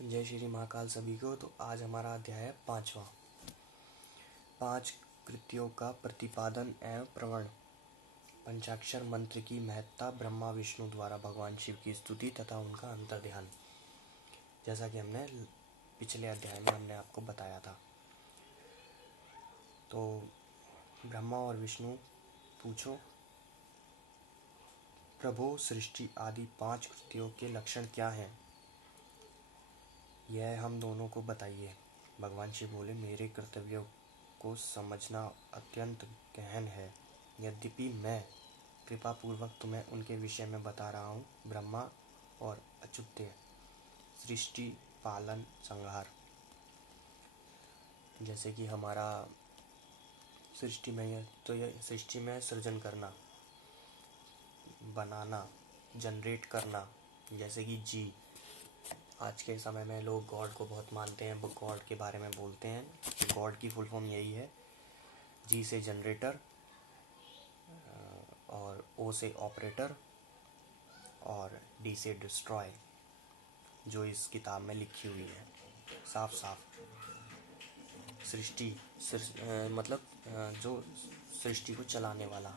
जय श्री महाकाल सभी को। तो आज हमारा अध्याय है 5वां। 5 कृत्यों का प्रतिपादन एवं प्रवण। पंचाक्षर मंत्र की महत्ता, ब्रह्मा विष्णु द्वारा भगवान शिव की स्तुति तथा उनका अंतर्ध्यान, जैसा कि हमने पिछले अध्याय में हमने आपको बताया था। तो ब्रह्मा और विष्णु पूछो, प्रभु सृष्टि आदि 5 कृत्यों के लक्षण क्या हैं, यह हम दोनों को बताइए। भगवान शिव बोले, मेरे कर्तव्यों को समझना अत्यंत गहन है, यद्यपि मैं कृपापूर्वक तुम्हें उनके विषय में बता रहा हूँ। ब्रह्मा और अच्युत्य। सृष्टि, पालन, संहार। जैसे कि हमारा सृष्टि में है, तो यह सृष्टि में सृजन करना, बनाना, जनरेट करना। जैसे कि जी, आज के समय में लोग गॉड को बहुत मानते हैं, वो गॉड के बारे में बोलते हैं। गॉड की फुल फॉर्म यही है, जी से जनरेटर, और ओ से ऑपरेटर, और डी से डिस्ट्रॉय, जो इस किताब में लिखी हुई है साफ साफ। सृष्टि मतलब जो सृष्टि को चलाने वाला,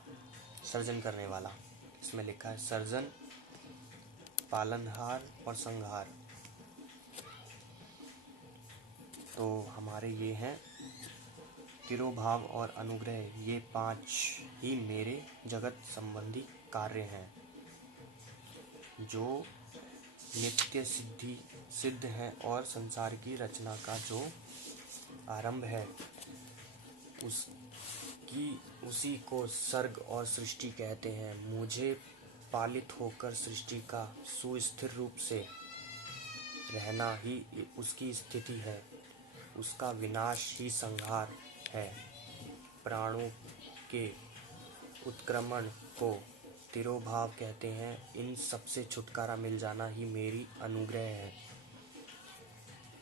सर्जन करने वाला, इसमें लिखा है सर्जन, पालनहार और संहार। तो हमारे ये हैं तिरोभाव और अनुग्रह, ये 5 ही मेरे जगत संबंधी कार्य हैं, जो नित्य सिद्ध हैं, और संसार की रचना का जो आरंभ है उसी को सर्ग और सृष्टि कहते हैं। मुझे पालित होकर सृष्टि का सुस्थिर रूप से रहना ही उसकी स्थिति है, उसका विनाश ही संहार है। प्राणों के उत्क्रमण को तिरोभाव कहते हैं। इन सबसे छुटकारा मिल जाना ही मेरी अनुग्रह है।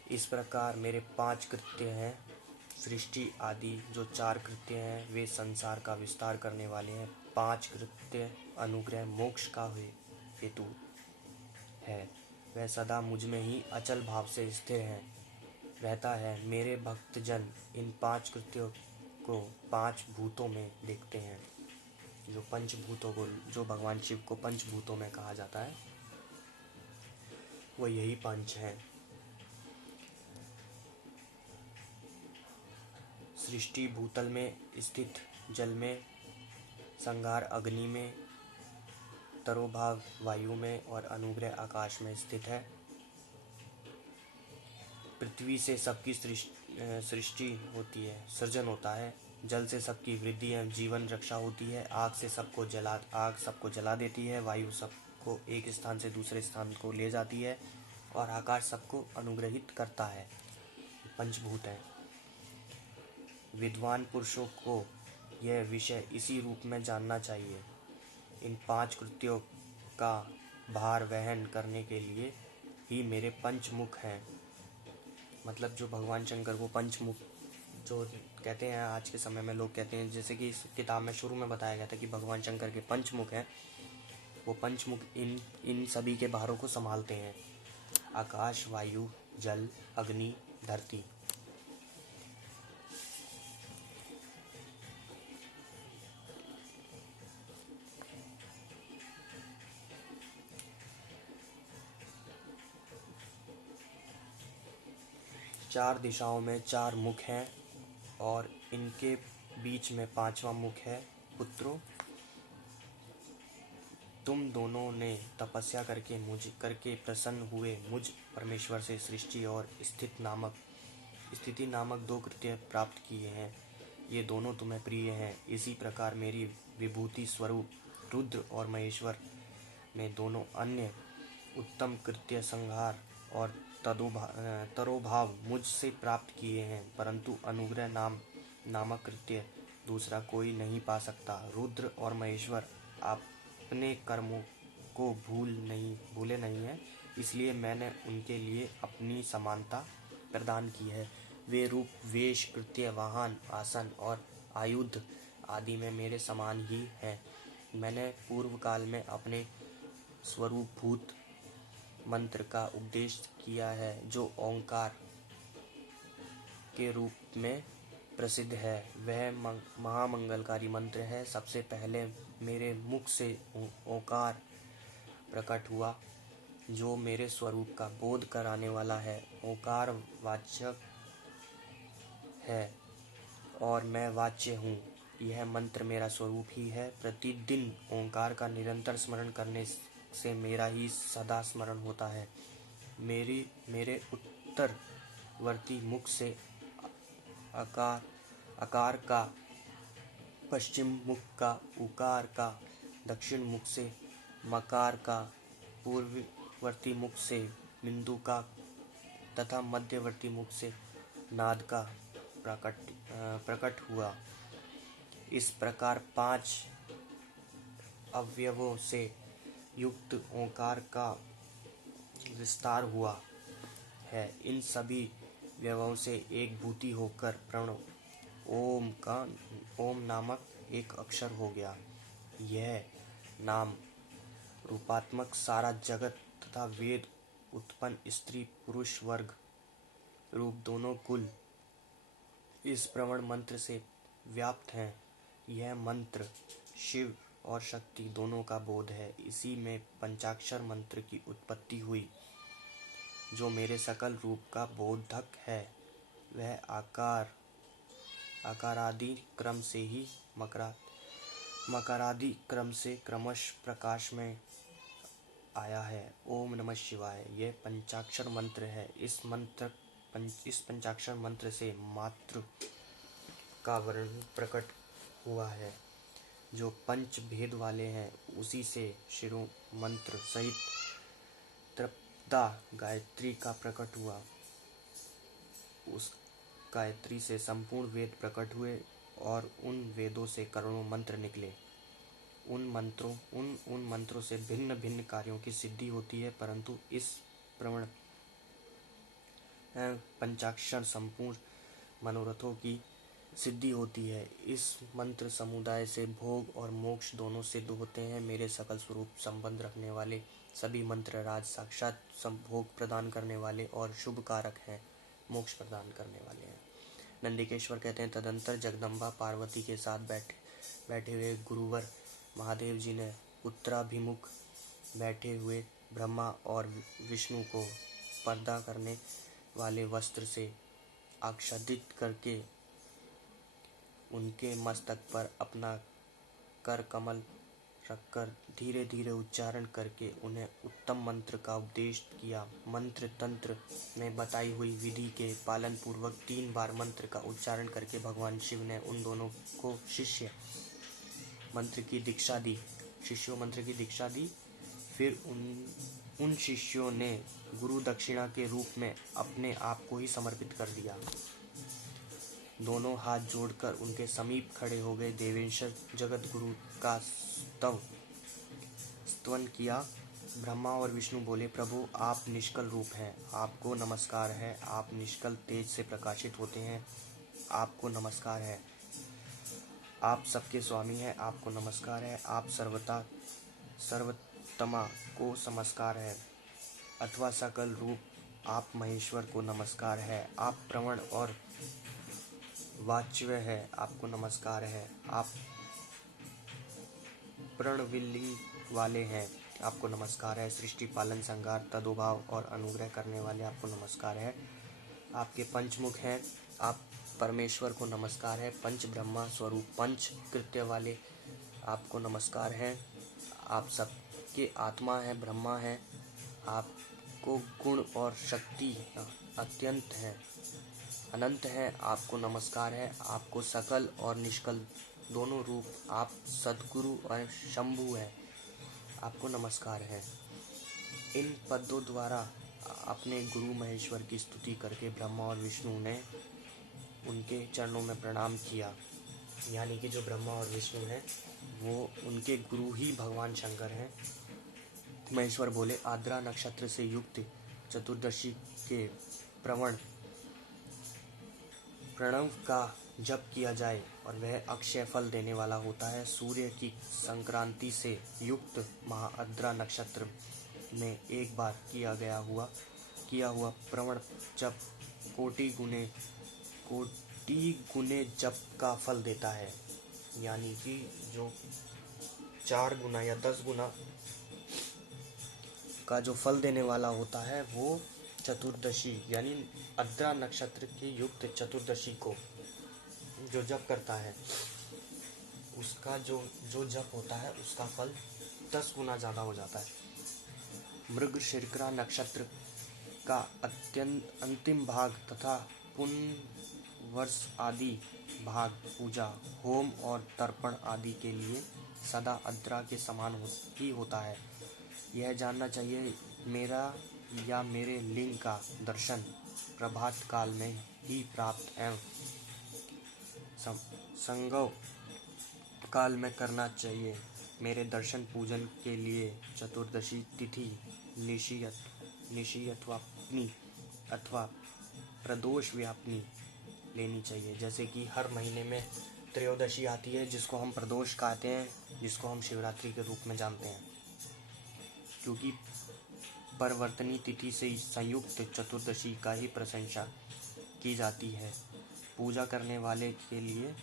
इस प्रकार मेरे 5 कृत्य हैं। सृष्टि आदि जो 4 कृत्य हैं वे संसार का विस्तार करने वाले हैं। 5 कृत्य अनुग्रह मोक्ष का हेतु है। वह सदा मुझ में ही अचल भाव से स्थिर है, रहता है। मेरे भक्तजन इन 5 कृत्यों को 5 भूतों में देखते हैं। जो पंचभूतों को, जो भगवान शिव को पंचभूतों में कहा जाता है, वो यही 5 हैं। सृष्टि भूतल में स्थित, जल में, संहार अग्नि में, तरोभाव वायु में, और अनुग्रह आकाश में स्थित है। पृथ्वी से सबकी सृष्टि होती है, सृजन होता है। जल से सबकी वृद्धि एवं जीवन रक्षा होती है। आग सबको जला देती है। वायु सबको एक स्थान से दूसरे स्थान को ले जाती है, और आकाश सबको अनुग्रहित करता है। पंचभूत है। विद्वान पुरुषों को यह विषय इसी रूप में जानना चाहिए। इन 5 कृत्यों का भार वहन करने के लिए ही मेरे पंचमुख हैं। मतलब जो भगवान शंकर को पंचमुख जो कहते हैं, आज के समय में लोग कहते हैं, जैसे कि इस किताब में शुरू में बताया गया था कि भगवान शंकर के पंचमुख हैं। वो पंचमुख इन सभी के भारों को संभालते हैं। आकाश, वायु, जल, अग्नि, धरती। चार दिशाओं में 4 मुख हैं, और इनके बीच में 5वां मुख है। पुत्रों, तुम दोनों ने तपस्या करके प्रसन्न हुए मुझ परमेश्वर से सृष्टि और स्थिति नामक 2 कृत्य प्राप्त किए हैं। ये दोनों तुम्हें प्रिय हैं। इसी प्रकार मेरी विभूति स्वरूप रुद्र और महेश्वर ने दोनों अन्य उत्तम कृत्य, संहार और तरोभाव मुझसे प्राप्त किए हैं, परंतु अनुग्रह नामक कृत्य दूसरा कोई नहीं पा सकता। रुद्र और महेश्वर अपने कर्मों को भूले नहीं हैं, इसलिए मैंने उनके लिए अपनी समानता प्रदान की है। वे रूप, वेश, कृत्य, वाहन, आसन और आयुध आदि में मेरे समान ही हैं। मैंने पूर्व काल में अपने स्वरूपभूत मंत्र का उपदेश किया है जो ओंकार के रूप में प्रसिद्ध है। वह महामंगलकारी मंत्र है। सबसे पहले मेरे मुख से ओंकार प्रकट हुआ जो मेरे स्वरूप का बोध कराने वाला है। ओंकार वाचक है और मैं वाच्य हूँ। यह मंत्र मेरा स्वरूप ही है। प्रतिदिन ओंकार का निरंतर स्मरण करने से मेरा ही सदा स्मरण होता है। मेरे उत्तरवर्ती मुख से अकार का, पश्चिम मुख का उकार का, दक्षिण मुख से मकार का, पूर्ववर्ती मुख से बिंदु का तथा मध्यवर्ती मुख से नाद का प्रकट हुआ। इस प्रकार 5 अवयवों से युक्त ओंकार का विस्तार हुआ है। इन सभी अवयवों से एक भूति होकर प्रणव ओम नामक एक अक्षर हो गया। यह नाम रूपात्मक सारा जगत तथा वेद उत्पन्न स्त्री पुरुष वर्ग रूप दोनों कुल इस प्रवण मंत्र से व्याप्त हैं। यह मंत्र शिव और शक्ति दोनों का बोध है। इसी में पंचाक्षर मंत्र की उत्पत्ति हुई जो मेरे सकल रूप का बोधक है। वह आकारादि क्रम से ही मकरादि क्रम से क्रमश प्रकाश में आया है। ओम नमः शिवाय। यह पंचाक्षर मंत्र है। इस पंचाक्षर मंत्र से मातृ का वर्ण प्रकट हुआ है जो पंच भेद वाले हैं। उसी से शिरो मंत्र सहित त्रिपदा गायत्री का प्रकट हुआ। उस गायत्री से संपूर्ण वेद प्रकट हुए और उन वेदों से करोड़ों मंत्र निकले। उन मंत्रों से भिन्न भिन्न कार्यों की सिद्धि होती है, परंतु इस प्रवण पंचाक्षर संपूर्ण मनोरथों की सिद्धि होती है। इस मंत्र समुदाय से भोग और मोक्ष दोनों सिद्ध होते हैं। मेरे सकल स्वरूप संबंध रखने वाले सभी मंत्र राज साक्षात संभोग प्रदान करने वाले और शुभ कारक हैं, मोक्ष प्रदान करने वाले हैं। नंदिकेश्वर कहते हैं, तदंतर जगदम्बा पार्वती के साथ बैठे हुए गुरुवर महादेव जी ने उत्तराभिमुख बैठे हुए ब्रह्मा और विष्णु को पर्दा करने वाले वस्त्र से आच्छादित करके उनके मस्तक पर अपना कर कमल रखकर धीरे धीरे उच्चारण करके उन्हें उत्तम मंत्र का उपदेश किया। मंत्र तंत्र में बताई हुई विधि के पालन पूर्वक 3 बार मंत्र का उच्चारण करके भगवान शिव ने उन दोनों को शिष्यों मंत्र की दीक्षा दी। फिर उन शिष्यों ने गुरु दक्षिणा के रूप में अपने आप को ही समर्पित कर दिया। दोनों हाथ जोड़कर उनके समीप खड़े हो गए। देवेश्वर जगत गुरु का स्तवन किया। ब्रह्मा और विष्णु बोले, प्रभु आप निष्कल रूप हैं, आपको नमस्कार है। आप निष्कल तेज से प्रकाशित होते हैं, आपको नमस्कार है। आप सबके स्वामी हैं, आपको नमस्कार है। आप सर्वोत्तमा को नमस्कार है, अथवा सकल रूप आप महेश्वर को नमस्कार है। आप प्रवण और वाच्य है, आपको नमस्कार है। आप प्रणविलिंग वाले हैं, आपको नमस्कार है। सृष्टि पालन संहार तदुभाव और अनुग्रह करने वाले, आपको नमस्कार है। आपके पंचमुख हैं, आप परमेश्वर को नमस्कार है। पंच ब्रह्मा स्वरूप पंच कृत्य वाले, आपको नमस्कार है। आप सबके आत्मा है, ब्रह्मा है। आपको गुण और शक्ति अत्यंत है, अनंत है, आपको नमस्कार है। आपको सकल और निष्कल दोनों रूप, आप सद्गुरु और शंभु है, आपको नमस्कार है। इन पदों द्वारा अपने गुरु महेश्वर की स्तुति करके ब्रह्मा और विष्णु ने उनके चरणों में प्रणाम किया। यानी कि जो ब्रह्मा और विष्णु हैं वो उनके गुरु ही भगवान शंकर हैं। महेश्वर बोले, आद्रा नक्षत्र से युक्त चतुर्दशी के प्रणव का जप किया जाए और वह अक्षय फल देने वाला होता है। सूर्य की संक्रांति से युक्त महाआद्रा नक्षत्र में एक बार किया हुआ प्रवण जप कोटि गुने जप का फल देता है। यानी कि जो 4 गुना या 10 गुना का जो फल देने वाला होता है वो चतुर्दशी यानी आर्द्रा नक्षत्र के युक्त चतुर्दशी को जो जप करता है उसका जो जप होता है उसका फल 10 गुना ज़्यादा हो जाता है। मृगशिरा नक्षत्र का अंतिम भाग तथा पुनर्वस आदि भाग पूजा, होम और तर्पण आदि के लिए सदा आर्द्रा के समान ही होता है। यह जानना चाहिए मेरा या मेरे लिंग का दर्शन प्रभात काल में ही प्राप्त एवं संगव काल में करना चाहिए। मेरे दर्शन पूजन के लिए चतुर्दशी तिथि निशियत्वाप्नि अथवा प्रदोष व्यापनी लेनी चाहिए। जैसे कि हर महीने में त्रयोदशी आती है जिसको हम प्रदोष कहते हैं, जिसको हम शिवरात्रि के रूप में जानते हैं, क्योंकि परिवर्तनी तिथि से संयुक्त चतुर्दशी का ही प्रशंसा की जाती है। पूजा करने वाले के लिए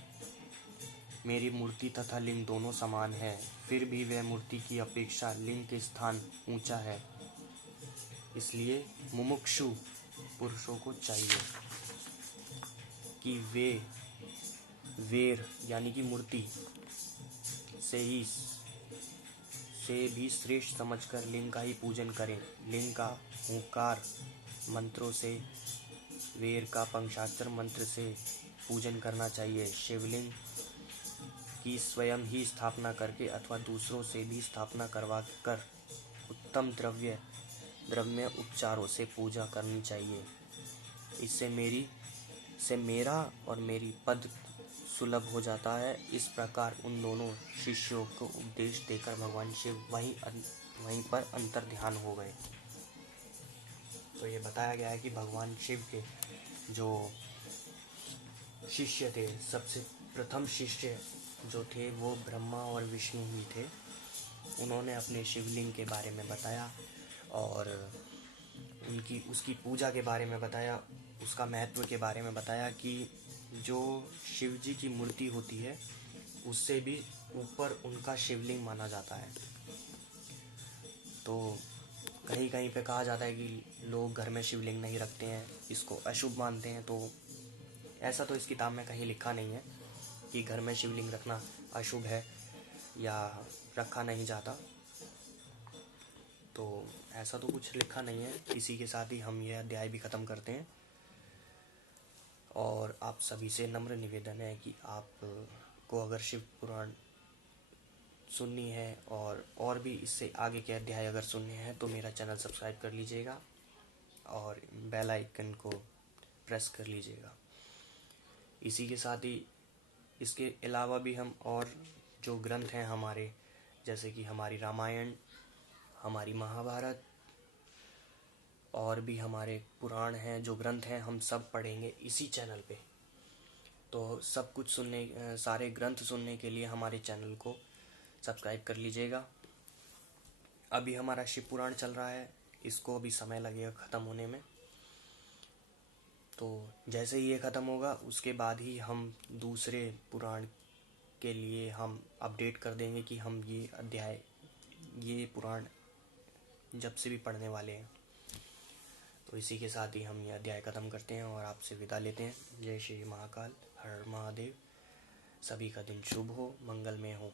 मेरी मूर्ति तथा लिंग दोनों समान है, फिर भी वह मूर्ति की अपेक्षा लिंग के स्थान ऊंचा है। इसलिए मुमुक्षु पुरुषों को चाहिए कि वे वेर यानी कि मूर्ति से भी श्रेष्ठ समझकर लिंग का ही पूजन करें। लिंग का हुंकार मंत्रों से, वेर का पंचाक्षर मंत्र से पूजन करना चाहिए। शिवलिंग की स्वयं ही स्थापना करके अथवा दूसरों से भी स्थापना करवा कर उत्तम द्रव्य उपचारों से पूजा करनी चाहिए। इससे मेरा और मेरी पद सुलभ हो जाता है। इस प्रकार उन दोनों शिष्यों को उपदेश देकर भगवान शिव वहीं पर अंतर ध्यान हो गए। तो ये बताया गया है कि भगवान शिव के जो शिष्य थे, सबसे प्रथम शिष्य जो थे वो ब्रह्मा और विष्णु ही थे। उन्होंने अपने शिवलिंग के बारे में बताया और उसकी पूजा के बारे में बताया, उसका महत्व के बारे में बताया कि जो शिव जी की मूर्ति होती है उससे भी ऊपर उनका शिवलिंग माना जाता है। तो कहीं कहीं पे कहा जाता है कि लोग घर में शिवलिंग नहीं रखते हैं, इसको अशुभ मानते हैं। तो ऐसा तो इस किताब में कहीं लिखा नहीं है कि घर में शिवलिंग रखना अशुभ है या रखा नहीं जाता। तो ऐसा तो कुछ लिखा नहीं है। इसी के साथ ही हम यह अध्याय भी ख़त्म करते हैं और आप सभी से नम्र निवेदन है कि आप को अगर शिव पुराण सुननी है और भी इससे आगे के अध्याय अगर सुनने हैं तो मेरा चैनल सब्सक्राइब कर लीजिएगा और बेल आइकन को प्रेस कर लीजिएगा। इसी के साथ ही इसके अलावा भी हम और जो ग्रंथ हैं हमारे, जैसे कि हमारी रामायण, हमारी महाभारत और भी हमारे पुराण हैं, जो ग्रंथ हैं, हम सब पढ़ेंगे इसी चैनल पे। तो सब कुछ सारे ग्रंथ सुनने के लिए हमारे चैनल को सब्सक्राइब कर लीजिएगा। अभी हमारा शिव पुराण चल रहा है, इसको अभी समय लगेगा ख़त्म होने में। तो जैसे ही ये ख़त्म होगा उसके बाद ही हम दूसरे पुराण के लिए हम अपडेट कर देंगे कि हम ये पुराण जब से भी पढ़ने वाले हैं। तो इसी के साथ ही हम ये अध्याय ख़त्म करते हैं और आपसे विदा लेते हैं। जय श्री महाकाल, हर महादेव। सभी का दिन शुभ हो, मंगलमय हो।